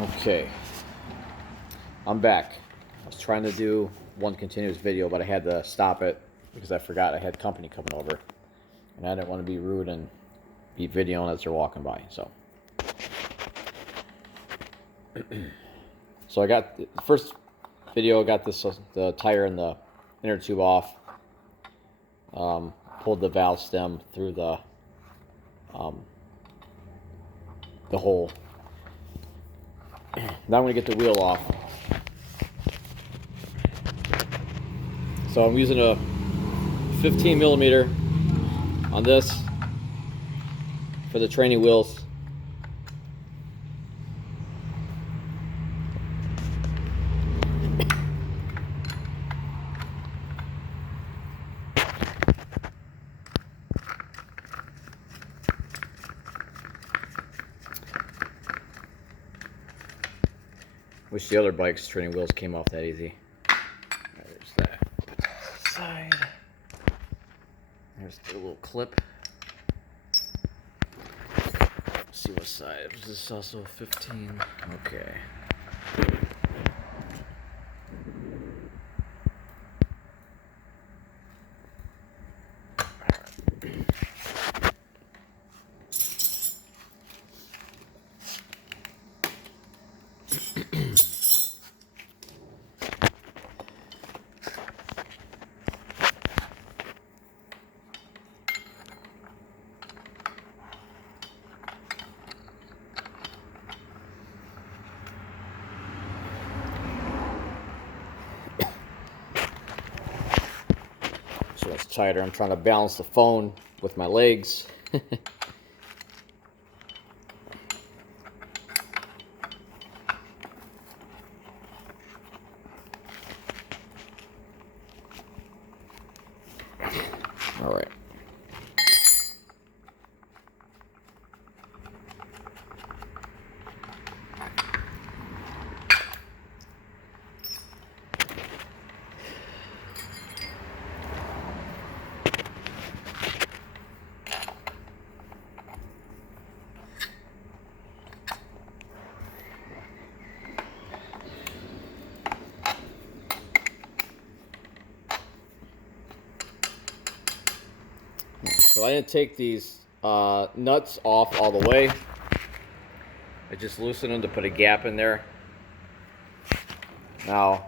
Okay, I'm back. I was trying to do one continuous video, but I had to stop it because I forgot I had company coming over, and I didn't want to be rude and be videoing as they're walking by. So I got the first video. I got this the tire and the inner tube off. Pulled the valve stem through the hole. Now I'm gonna get the wheel off. So I'm using a 15 millimeter on this for the training wheels. Wish the other bike's training wheels came off that easy. There's that. Put that aside. There's the little clip. Let's see what side. Is this also 15? Okay. So it's tighter. I'm trying to balance the phone with my legs. All right. So I didn't take these nuts off all the way. I just loosened them to put a gap in there. Now,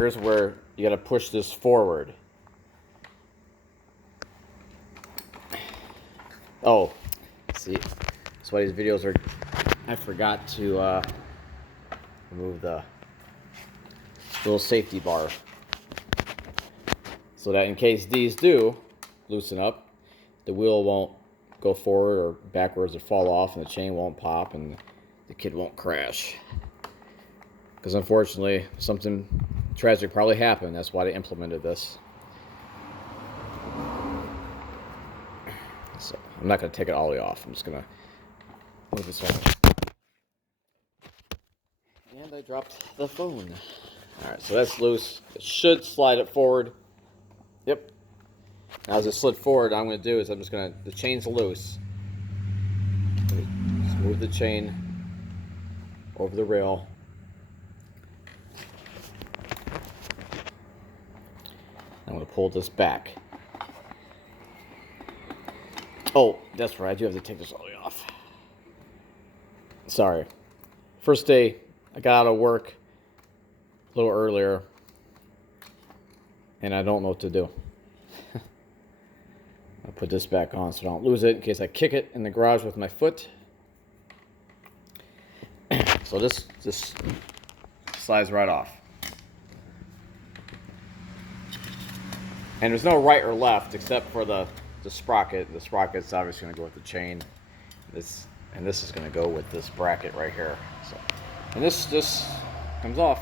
here's where you gotta push this forward. Oh, see, that's why these videos are, I forgot to remove the little safety bar. So that in case these do loosen up, the wheel won't go forward or backwards or fall off, and the chain won't pop, and the kid won't crash. Because unfortunately, something tragic probably happened. That's why they implemented this. So I'm not going to take it all the way off. I'm just going to move this off. And I dropped the phone. All right, so that's loose. It should slide it forward. Yep. Now as it slid forward, what I'm going to do is I'm just going to, the chain's loose. Just move the chain over the rail. I'm going to pull this back. Oh, that's right. I do have to take this all the way off. Sorry. First day, I got out of work a little earlier, and I don't know what to do. I'll put this back on so I don't lose it in case I kick it in the garage with my foot. So this slides right off. And there's no right or left except for the sprocket. The sprocket's obviously going to go with the chain. And this is going to go with this bracket right here. So, and this just comes off.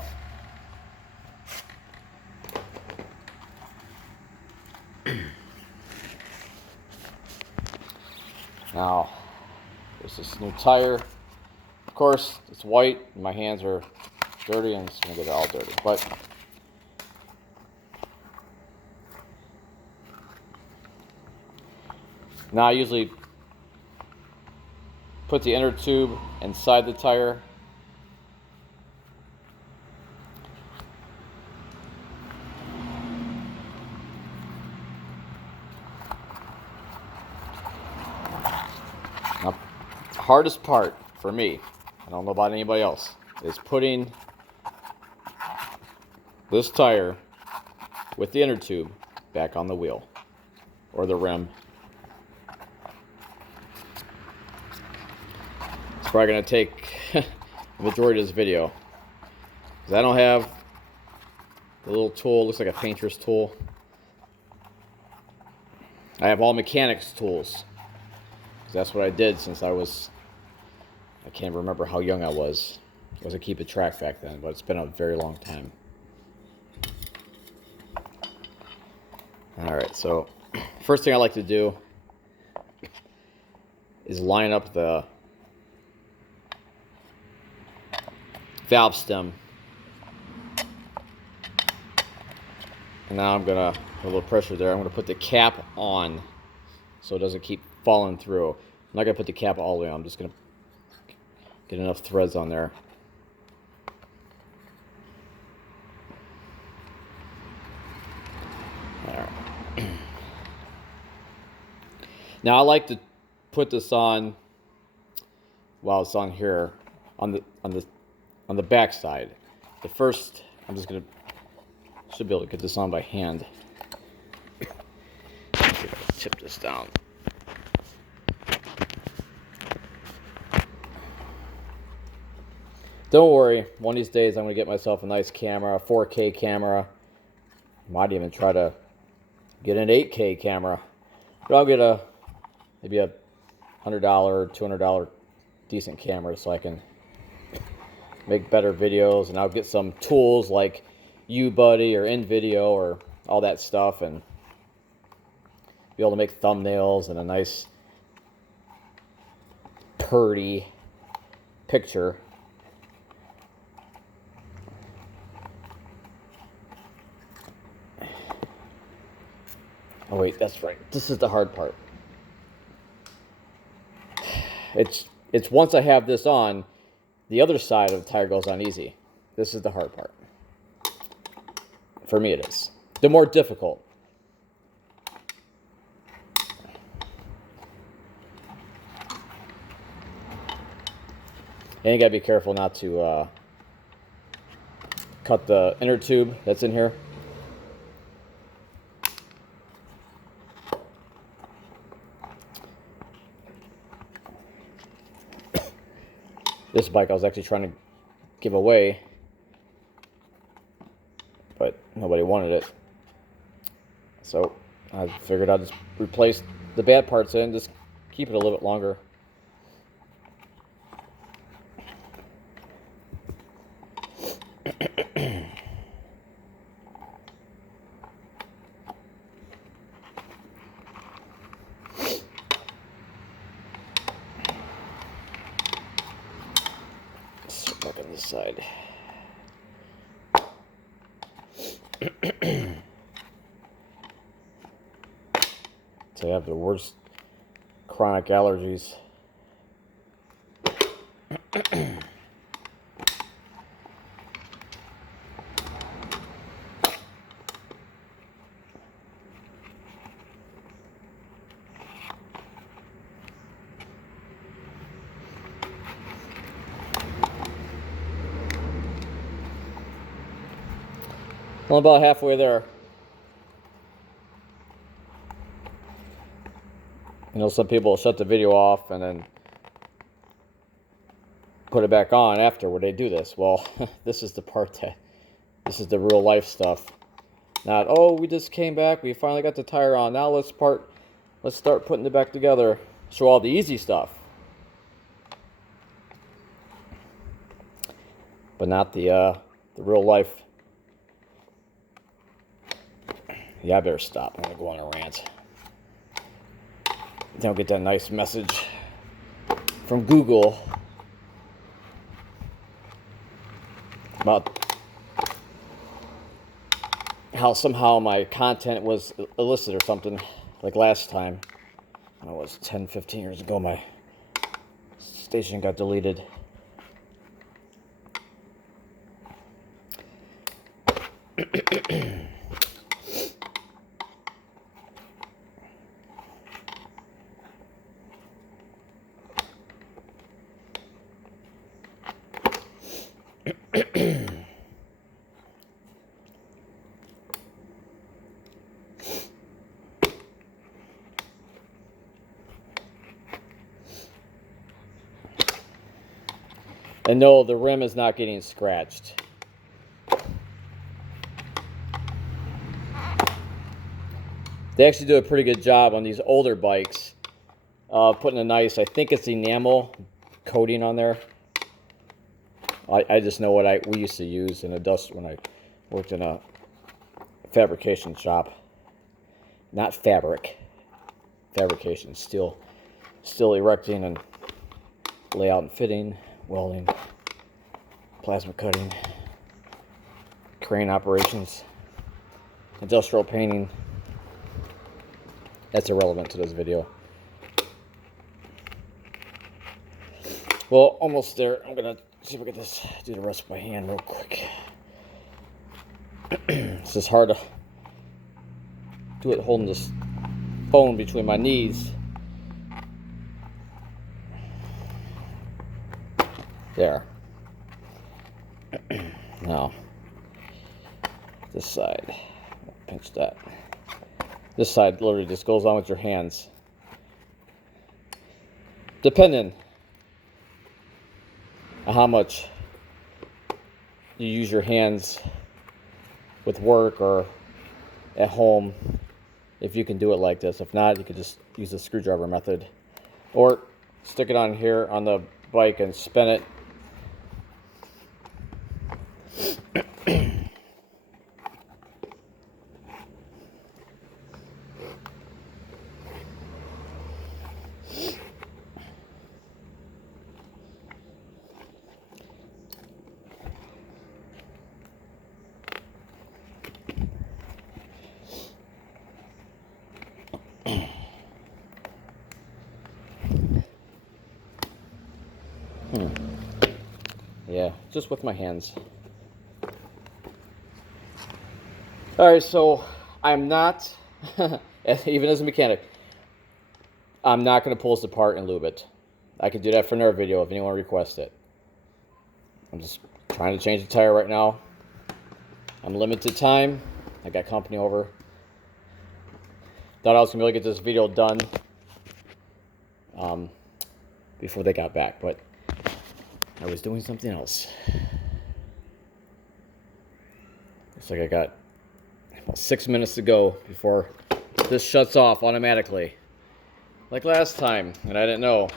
Now, there's this new tire. Of course, it's white. And my hands are dirty, and it's going to get all dirty. But now I usually put the inner tube inside the tire hardest part for me, I don't know about anybody else, is putting this tire with the inner tube back on the wheel or the rim. It's probably going to take the majority of this video because I don't have the little tool. It looks like a painter's tool. I have all mechanics tools. That's what I did since I can't remember how young I was. I wasn't keeping track back then, but it's been a very long time. Alright, so first thing I like to do is line up the valve stem. And now I'm gonna put a little pressure there. I'm gonna put the cap on so it doesn't keep falling through. I'm not gonna put the cap all the way on. I'm just gonna get enough threads on there. Alright. Now I like to put this on while it's on here on the back side. The first, I'm just gonna should be able to get this on by hand. Tip this down. Don't worry, one of these days I'm going to get myself a nice camera, a 4K camera. Might even try to get an 8K camera. But I'll get maybe a $100 or $200 decent camera so I can make better videos. And I'll get some tools like YouBuddy or InVideo or all that stuff and be able to make thumbnails and a nice pretty picture. Oh wait, that's right. This is the hard part. It's once I have this on, the other side of the tire goes on easy. This is the hard part. For me it is. The more difficult. And you gotta be careful not to cut the inner tube that's in here. This bike I was actually trying to give away, but nobody wanted it. So I figured I'd just replace the bad parts in, just keep it a little bit longer. Back on this side. So I have the worst chronic allergies. Well, about halfway there. You know, some people shut the video off and then put it back on after when they do this. Well, this is the part this is the real life stuff. Not, oh, we just came back, we finally got the tire on, now let's start putting it back together. Show all the easy stuff. But not the real life. Yeah, I better stop. I'm gonna go on a rant. Then I'll get that nice message from Google about how somehow my content was illicit or something, like last time. I don't know, it was 10, 15 years ago, my station got deleted. And no, the rim is not getting scratched. They actually do a pretty good job on these older bikes, putting a nice, I think it's enamel coating on there. I just know what we used to use in a dust when I worked in a fabrication shop. Not fabrication, steel erecting and layout and fitting, welding, plasma cutting, crane operations, industrial painting. That's irrelevant to this video. Well, almost there. I'm gonna see if I can just do the rest by hand real quick. It's just hard to do it holding this phone between my knees. There. Now, this side. Pinch that. This side literally just goes on with your hands. Depending on how much you use your hands with work or at home, if you can do it like this. If not, you could just use the screwdriver method. Or stick it on here on the bike and spin it. Yeah, just with my hands. Alright, so I'm not, even as a mechanic, I'm not going to pull this apart and lube it. I could do that for another video if anyone requests it. I'm just trying to change the tire right now. I'm limited time. I got company over. Thought I was going to be able to get this video done before they got back, but I was doing something else. Looks like I got about 6 minutes to go before this shuts off automatically. Like last time, and I didn't know.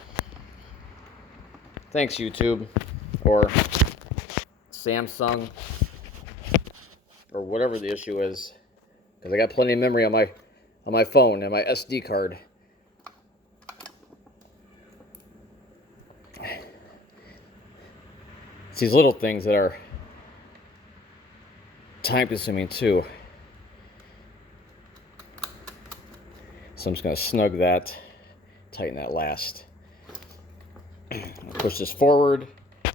Thanks, YouTube, or Samsung, or whatever the issue is, because I got plenty of memory on my phone and my SD card. It's these little things that are time consuming too. So I'm just going to snug that, tighten that last. Push this forward. I'm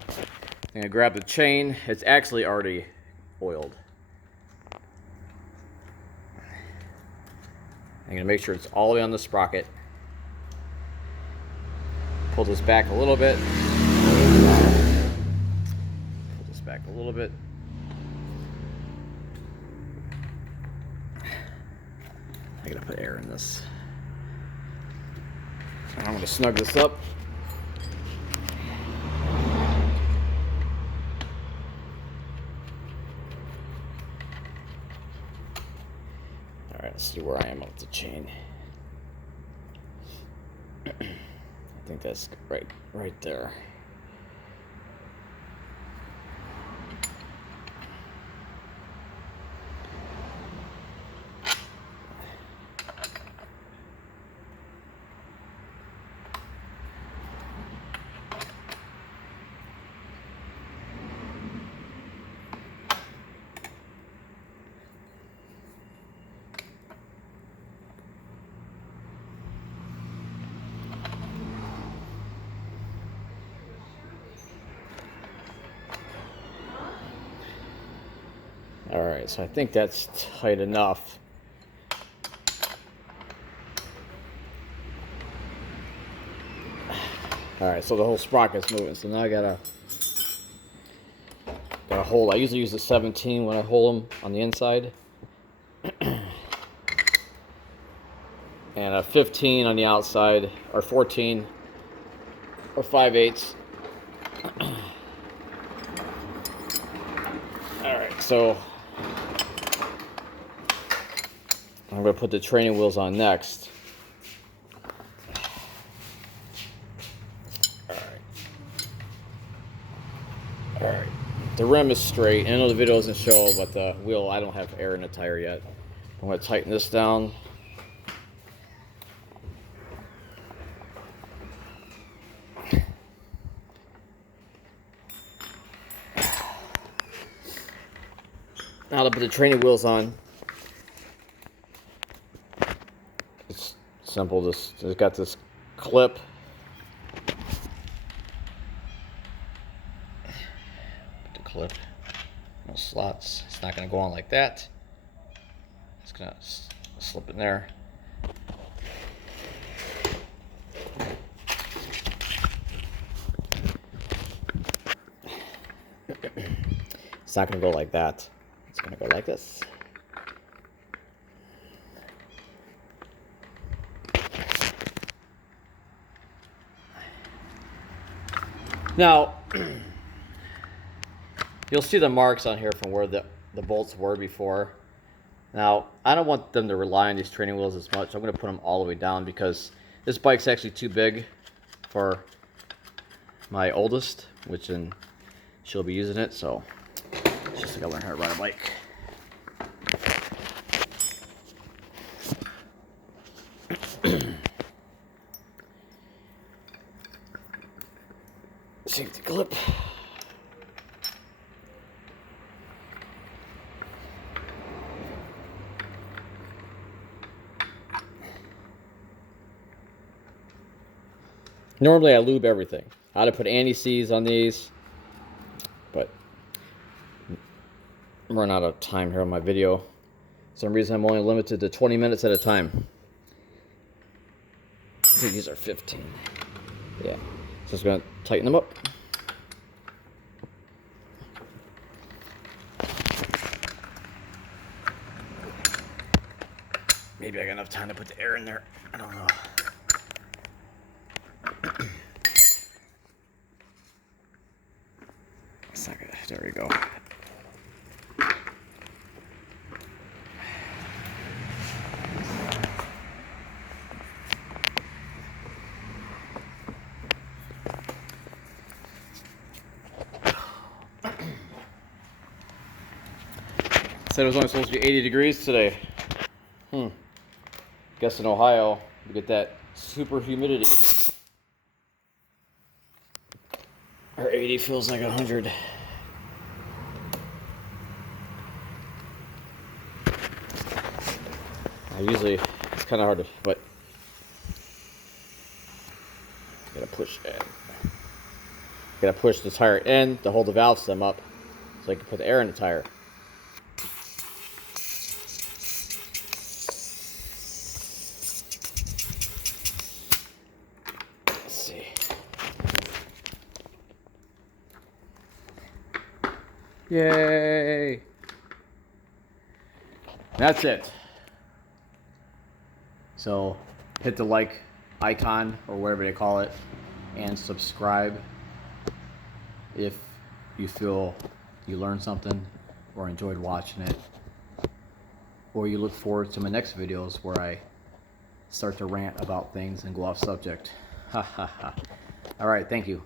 going to grab the chain. It's actually already oiled. I'm going to make sure it's all the way on the sprocket. Pull this back a little bit. Pull this back a little bit. I gotta put air in this. And I'm gonna snug this up. Alright, let's see where I am with the chain. I think that's right there. Alright, so I think that's tight enough. Alright, so the whole sprocket's moving, so now I gotta Got a hole. I usually use a 17 when I hole them on the inside. And a 15 on the outside, or 14, or 5/8. Alright, so I'm going to put the training wheels on next. Alright. The rim is straight. I know the video doesn't show, but the wheel, I don't have air in the tire yet. I'm going to tighten this down. Now to put the training wheels on, it's simple. Just it's got this clip. Put the clip, no slots. It's not going to go on like that. It's going to slip in there. It's not going to go like that. It's going to go like this. Now, you'll see the marks on here from where the bolts were before. Now, I don't want them to rely on these training wheels as much. I'm going to put them all the way down because this bike's actually too big for my oldest, which then she'll be using it, so it's just like I learn how to ride a bike. Safety clip. Normally I lube everything. I ought to put anti-seize on these, but I'm running out of time here on my video. For some reason I'm only limited to 20 minutes at a time. I think these are 15. Yeah. So just going to tighten them up. Maybe I got enough time to put the air in there. I don't know. It's not gonna, there we go. Said it was only supposed to be 80 degrees today. Guess in Ohio, we get that super humidity. Or 80 feels like 100. Usually, it's kind of hard to, but gotta push in. Gotta push the tire in to hold the valve stem up so I can put the air in the tire. Let's see. Yay! That's it. So hit the like icon or whatever they call it and subscribe if you feel you learned something or enjoyed watching it, or you look forward to my next videos where I start to rant about things and go off subject. Ha ha ha. All right, thank you.